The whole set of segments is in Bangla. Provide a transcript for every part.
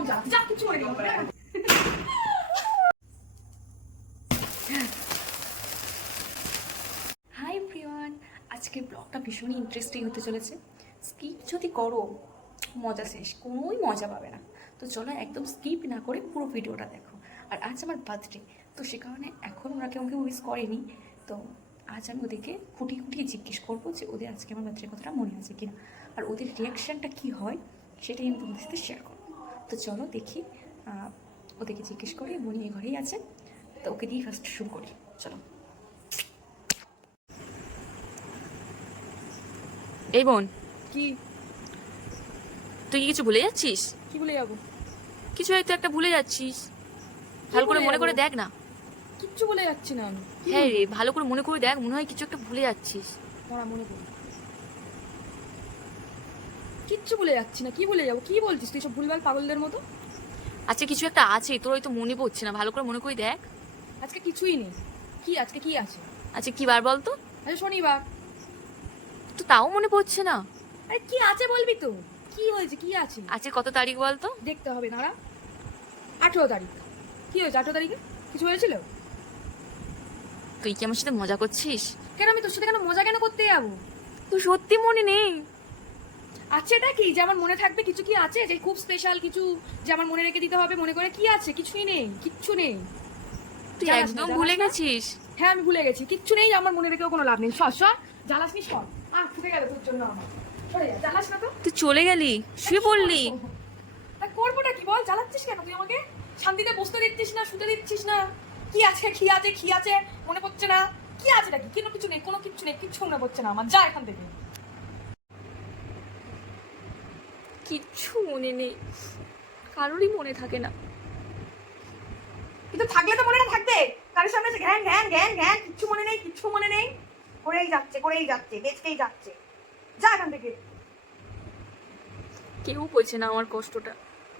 হাই এভরিওয়ান, আজকের ব্লগটা ভীষণই ইন্টারেস্টিং হতে চলেছে। স্কিপ যদি করো মজা শেষ, কোনোই মজা পাবে না। তো চলো একদম স্কিপ না করে পুরো ভিডিওটা দেখো। আর আজ আমার বার্থডে, তো সে কারণে এখন ওরা কেউ কেউ উইশ করেনি। তো আজ আমি ওদেরকে খুঁটিয়ে খুঁটিয়ে জিজ্ঞেস করবো যে ওদের আজকে আমার বার্থডে কথাটা মনে আছে কিনা, আর ওদের রিয়াকশানটা কী হয় সেটাই আমি তোমাদের সাথে শেয়ার করবো। তো চলো দেখি, ওদেরকে জিজ্ঞেস করি। বোন এই ঘরেই আছে, তো ওকে দিয়ে ফার্স্ট শুরু করি। চলো। এই বোন, কি তুই কি কিছু ভুলে যাচ্ছিস? কি বলে যাবো? কিছু হয়তো একটা ভুলে যাচ্ছিস, ভালো করে মনে করে দেখ না। কিচ্ছু বলে যাচ্ছি না আমি। হ্যাঁ রে, ভালো করে মনে করে দেখ, মনে হয় কিছু একটা ভুলে যাচ্ছিস। মনে করি কিচ্ছু বলে যাচ্ছি না। কি বলে যাবো? কি বলছিস তুই সব ভুলভাল পাগলদের মতো? আচ্ছা কিছু একটা আছে, তোর হয়তো মনে পড়ছে না, ভালো করে মনে করে দেখ। আজকে কিছুই নেই। কি আজকে কি আছে? আচ্ছা কি বার বলতো? আচ্ছা শনিবার। তো তাও মনে পড়ছে না? আরে কি আছে বলবি তো? কি হয়েছে? কি আছে? আজকে কত তারিখ বলতো? দেখতে হবে, দাঁড়া। 18 তারিখ। কি হয়েছে 18 তারিখে? কিছু হয়েছিল? তুই কি আমার সাথে মজা করছিস? কেন আমি তোর সাথে কেন মজা কেন করতে যাবো? তুই সত্যি মনে নেই? আছে এটা কি যে আমার মনে থাকবে? কিছু কি আছে যে খুব স্পেশাল কিছু যে আমার মনে রেখে দিতে হবে মনে করে? কি আছে? কিছুই নেই, কিচ্ছু নেই। তুই জানাস না, একদম জানাস ভুলে না? গেছিস। হ্যাঁ আমি ভুলে গেছি, কিচ্ছু নেই আমার মনে রেখেও কোনো লাভ নেই। সর সর, জ্বালাস নি, সর। ফুটে গেল তোর জন্য আমার। সরে যা, জ্বালাস না তো। তুই চলে গেলি, শুয়ে পড়লি। তা করবোটা কি বল? জ্বালাচ্ছিস কেন তুই আমাকে? শান্তিতে বসতে দিচ্ছিস না, শুতে দিচ্ছিস না। কি আছে কি আছে কি আছে মনে পড়ছে না? কি আছে নাকি? কোনো কিছু নেই, কোনো কিছু নেই, কিচ্ছু মনে পড়ছে না আমার। যা এখান থেকে। কিচ্ছু মনে নেই, কারোরই মনে থাকে না। কিন্তু থাকলে তো মনে না থাকবে। কারোর সামনে ঘ্যান ঘ্যান ঘ্যান ঘ্যান, কিচ্ছু মনে নেই, কিচ্ছু মনে নেই, করেই যাচ্ছে বেঁচতেই যাচ্ছে। যা এখান থেকে। কেউ বোঝে না আমার কষ্টটা।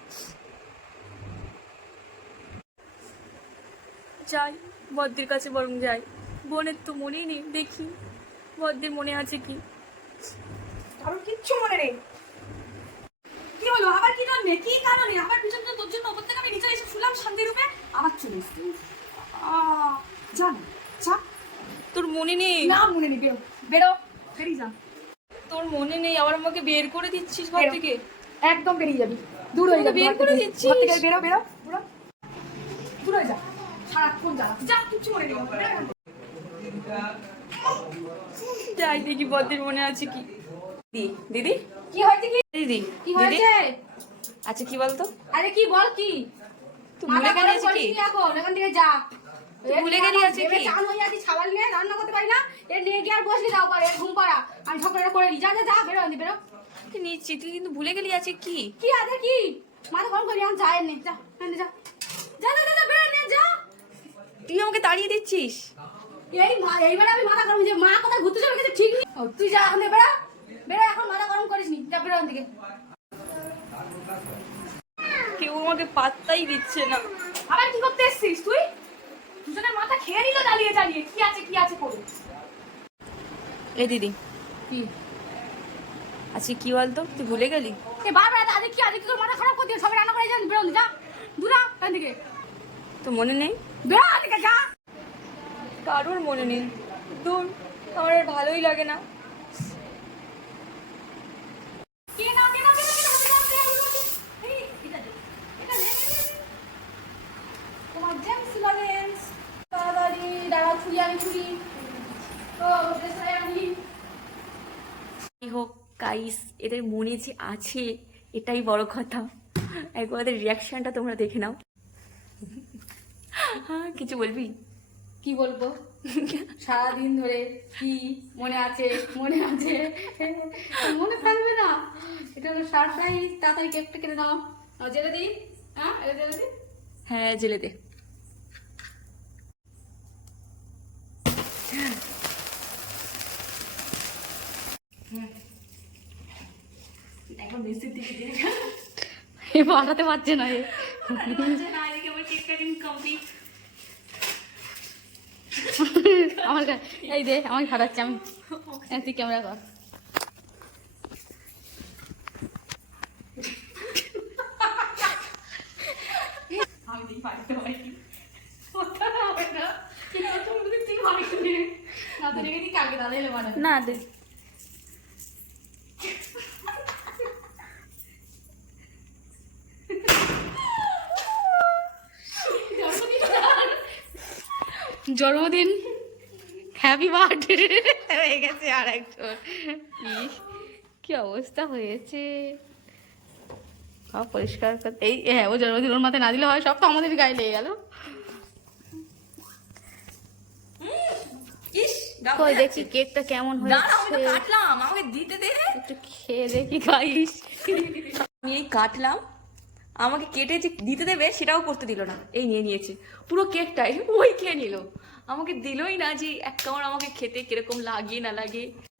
যাই বদ্দির কাছে, বরং যাই। বোনের তো মনেই নেই, দেখি বদ্দির মনে আছে কি। কারোর কিচ্ছু মনে নেই। কি হলো আবার? কি কারণে? কি কারণে আবার? পিছন তোর জন্য ওপর থেকে আমি নিচে এসে শুলাম শান্তি রূপে, আবার চলে এসছি। জান যা। তোর মনে নেই? না মনে নেই, বেরো বেরো, বেরিয়ে যা। তোর মনে নেই, আবার আমাকে বের করে দিচ্ছিস ঘর থেকে। একদম বেরিয়ে যাবি, দূর হয়ে যাবি, বের করে দিচ্ছিস। ঘর থেকে বেরো বেরো বেরো, দূর হয়ে যা। সারাক্ষণ যা যা, কিচ্ছু মনে নেই। যাই দেখি বদ্দির মনে আছে কি। দিদি, কি হয়েছে? কি দিদি, কি হয়েছে? আচ্ছা কি বলতো? আরে কি বল? কি তুই ভুলে গেলি আছে কি? এখন এখান থেকে যা। তুই ভুলে গেলি আছে কি? চান হয়ে যাচ্ছি, ছাবাল নিয়ে রান্না করতে পারি না। এর নিয়ে গিয়ে আর বসে যাও পারে, ঘুম পাড়া। আমি ঝগড়া করে যা যা যা, বেরো বেরো। তুই নিচ্ছি, তুই কিন্তু ভুলে গেলি আছে কি? কি আছে? কি মাথা গরম করি আমি? যায় নে, যা যা যা যা যা, বেরো নে যা। তুই আমাকে তাড়িয়ে দিচ্ছিস। এইবারে আমি মাথা গরম, যে মা কোথায় ঘুরতে চলে গেছে ঠিক নেই। তুই যা এখান থেকে, বেরো বেরো, এখন মাথা গরম করিস নি, যা বেরো এখান থেকে। কেউ আমাকে পাত্তাই দিচ্ছে না। আবার কি করতে এসছিস তুই? দুজনের মাথা খেয়ে নিল জ্বালিয়ে জ্বালিয়ে। কি আছে কি আছে করে। এই দিদি, কি আচ্ছা কি বলতো, তুই ভুলে গেলি? এ বাবা, আজ কি আজ কি তোর মাথা খারাপ করে দিয়ে সবাই রান্না করে যান? বেরো যা, দূরা এখান থেকে, তো মনে নেই? বেরো এখান থেকে যা। কারোর মনে নেই, দূর, আমার আর ভালোই লাগে না। কে না কে না কে না এই এটা দে, এটা দে। তোমার জেমস লরেন্স তাড়াতাড়ি দাঁড়াও, ছুরি আমি ছুরি তো দেশাই আমি। কি হোক গাইস, এদের মনে যে আছে এটাই বড় কথা। একবার ওদের রিয়াকশনটা তোমরা দেখে নাও। হ্যাঁ কিছু বলবি? কি বলবো? সারাদিন ধরে কি মনে আছে মনে আছে, মনে থাকবে না? এটা হলো সারপ্রাইজ। তাড়াতাড়ি কেকটা কেটে নাও। জেলে দিই? হ্যাঁ এটা জেলে দিই। হ্যাঁ জেলে দে। এখন নিশ্চিত দিকে দিয়ে এ বাড়াতে পারছে না, এ আমার এই দে, আমাকে ফাটাচ্ছে। আমি তুই ক্যামেরা কর। মানে না দে জন্মদিন হ্যাপি বার্থডে হয়ে গেছে আর একজন। ইস, কি অবস্থা হয়েছে। সব পরিষ্কার করতে এই হ্যাঁ ও জন্মদিন ওর মাথায় না দিলে হয়, সব তো আমাদের গায়ে লেগে গেল। ইস কই দেখি কেকটা কেমন হয়েছে, কাটলাম, আমাকে দিতে দে। একটু খেয়ে দেখি খাইস। আমি এই কাটলাম, আমাকে কেটে যে দিতে দেবে সেটাও করতে দিল না, এই নিয়ে নিয়েছে পুরো কেকটাই, ওই খেয়ে নিল, আমাকে দিলই না যে এক কামড় আমাকে খেতে কিরকম লাগে না লাগে।